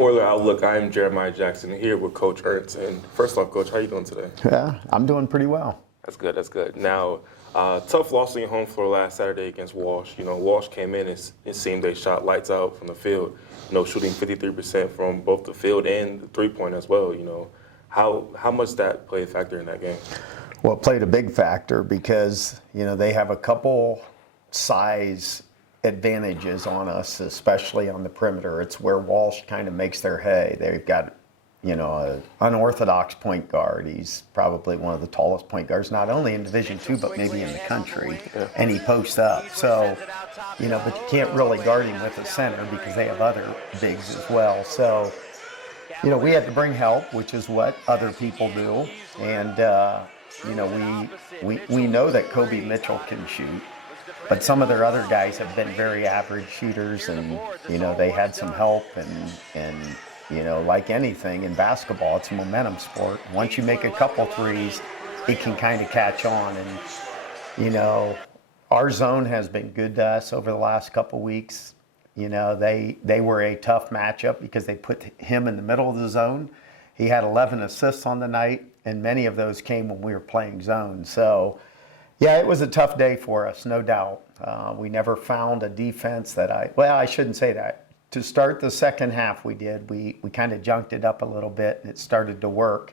Oiler Outlook. I'm Jeremiah Jackson here with Coach Ernst. And first off, Coach, how you doing today? Yeah, I'm doing pretty well. That's good. That's good. Now, tough loss on your home floor last Saturday against Walsh. Walsh came in and it seemed they shot lights out from the field. Shooting 53% from both the field and the three-point as well. How much that played a factor in that game? Well, it played a big factor because they have a couple size advantages on us, especially on the perimeter. It's where Walsh kind of makes their hay. They've got an unorthodox point guard. He's probably one of the tallest point guards, not only in Division II, but maybe in the country. Yeah. And he posts up. So, but you can't really guard him with a center because they have other bigs as well. So, we had to bring help, which is what other people do. And, we know that Kobe Mitchell can shoot. But some of their other guys have been very average shooters, and they had some help, and like anything in basketball, it's a momentum sport. Once you make a couple threes, it can kind of catch on, and our zone has been good to us over the last couple weeks. They were a tough matchup because they put him in the middle of the zone. He had 11 assists on the night, and many of those came when we were playing zone. So. Yeah, it was a tough day for us, no doubt. We never found a defense that I shouldn't say that. To start the second half we did. We kind of junked it up a little bit and it started to work.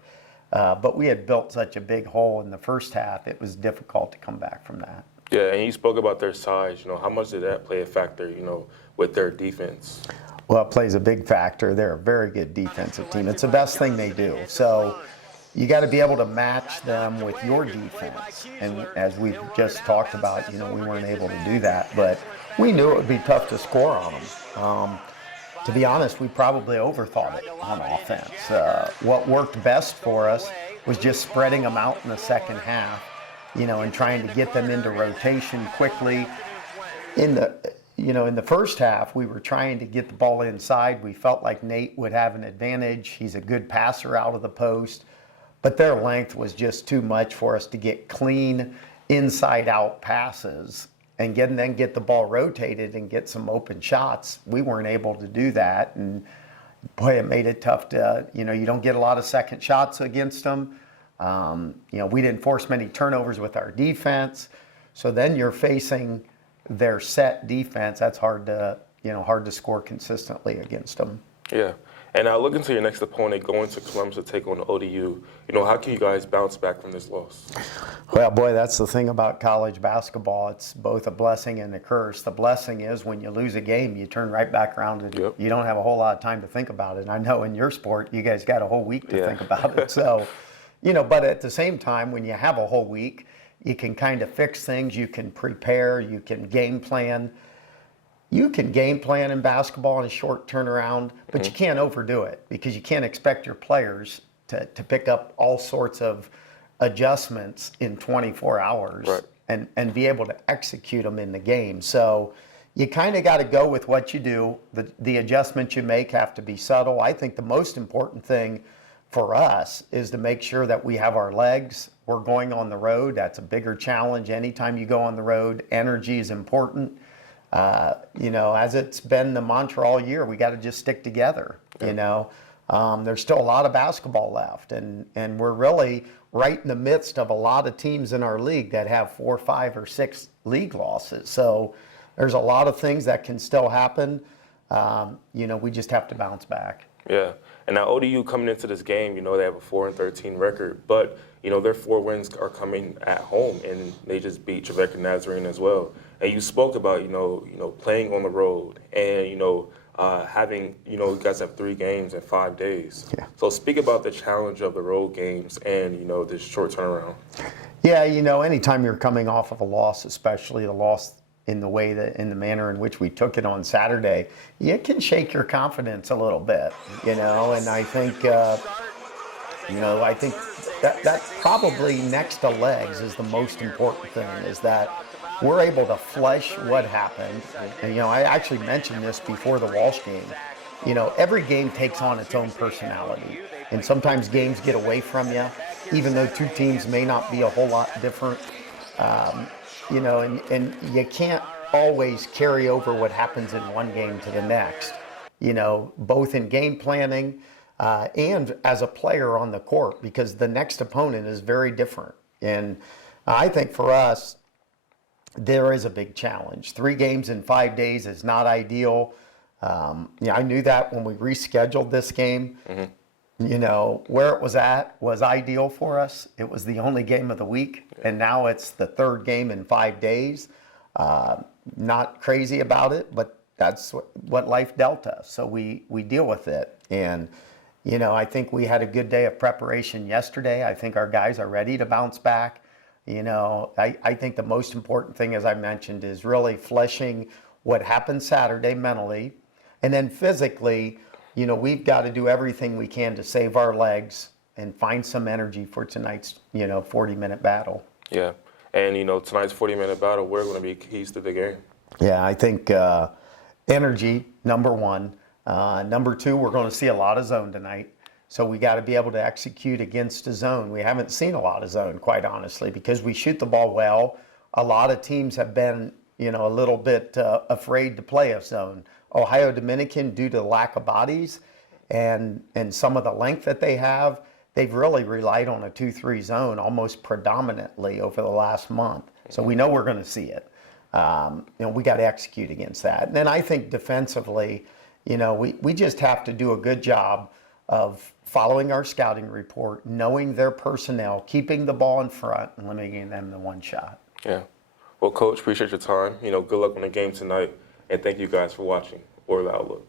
But we had built such a big hole in the first half, it was difficult to come back from that. Yeah, and you spoke about their size. How much did that play a factor, with their defense? Well, it plays a big factor. They're a very good defensive team. It's the best thing they do. So you got to be able to match them with your defense. And as we just talked about, we weren't able to do that. But we knew it would be tough to score on them. To be honest, we probably overthought it on offense. What worked best for us was just spreading them out in the second half, and trying to get them into rotation quickly. In the first half, we were trying to get the ball inside. We felt like Nate would have an advantage. He's a good passer out of the post. But their length was just too much for us to get clean inside-out passes and then get the ball rotated and get some open shots. We weren't able to do that, and boy, it made it tough to, you don't get a lot of second shots against them. We didn't force many turnovers with our defense, so then you're facing their set defense. That's hard to score consistently against them. Yeah. And now looking to your next opponent, going to Columbus to take on the ODU, how can you guys bounce back from this loss? Well, boy, that's the thing about college basketball. It's both a blessing and a curse. The blessing is when you lose a game, you turn right back around and you don't have a whole lot of time to think about it. I know in your sport, you guys got a whole week to think about it. So, but at the same time, when you have a whole week, you can kind of fix things, you can prepare, you can game plan. You can game plan in basketball in a short turnaround, but you can't overdo it because you can't expect your players to pick up all sorts of adjustments in 24 hours and be able to execute them in the game. So you kind of got to go with what you do. The adjustments you make have to be subtle. I think the most important thing for us is to make sure that we have our legs. We're going on the road. That's a bigger challenge. Anytime you go on the road, energy is important. As it's been the mantra all year, we got to just stick together. There's still a lot of basketball left, and we're really right in the midst of a lot of teams in our league that have 4, 5, or 6 league losses. So there's a lot of things that can still happen. We just have to bounce back. Yeah, and now ODU coming into this game, they have a 4-13 record, but their 4 wins are coming at home, and they just beat Trevecca Nazarene as well. And you spoke about playing on the road, and having you guys have 3 games in 5 days. Yeah. So speak about the challenge of the road games and this short turnaround. Yeah, anytime you're coming off of a loss, especially a loss in the manner in which we took it on Saturday, it can shake your confidence a little bit, and I think that probably next to legs is the most important thing, is that we're able to flesh what happened. And, I actually mentioned this before the Walsh game. Every game takes on its own personality, and sometimes games get away from you, even though 2 teams may not be a whole lot different. And you can't always carry over what happens in one game to the next. both in game planning and as a player on the court, because the next opponent is very different. And I think for us, there is a big challenge. 3 games in 5 days is not ideal. I knew that when we rescheduled this game. Where it was at was ideal for us. It was the only game of the week, and now it's the 3rd game in 5 days. Not crazy about it, but that's what life dealt us. So we deal with it. And, I think we had a good day of preparation yesterday. I think our guys are ready to bounce back. I think the most important thing, as I mentioned, is really fleshing what happened Saturday mentally. And then physically, we've got to do everything we can to save our legs and find some energy for tonight's, 40-minute battle. Yeah. And, tonight's 40-minute battle, we're going to be keys to the game. Yeah, I think energy, number one. Number two, we're going to see a lot of zone tonight. So we got to be able to execute against a zone. We haven't seen a lot of zone, quite honestly, because we shoot the ball well. A lot of teams have been, a little bit afraid to play a zone. Ohio Dominican, due to the lack of bodies and some of the length that they have, they've really relied on a 2-3 zone almost predominantly over the last month. So we know we're going to see it. We got to execute against that. And then I think defensively, we just have to do a good job of following our scouting report, knowing their personnel, keeping the ball in front, and limiting them to one shot. Yeah. Well, Coach, appreciate your time. Good luck on the game tonight, and thank you guys for watching Or the Outlook.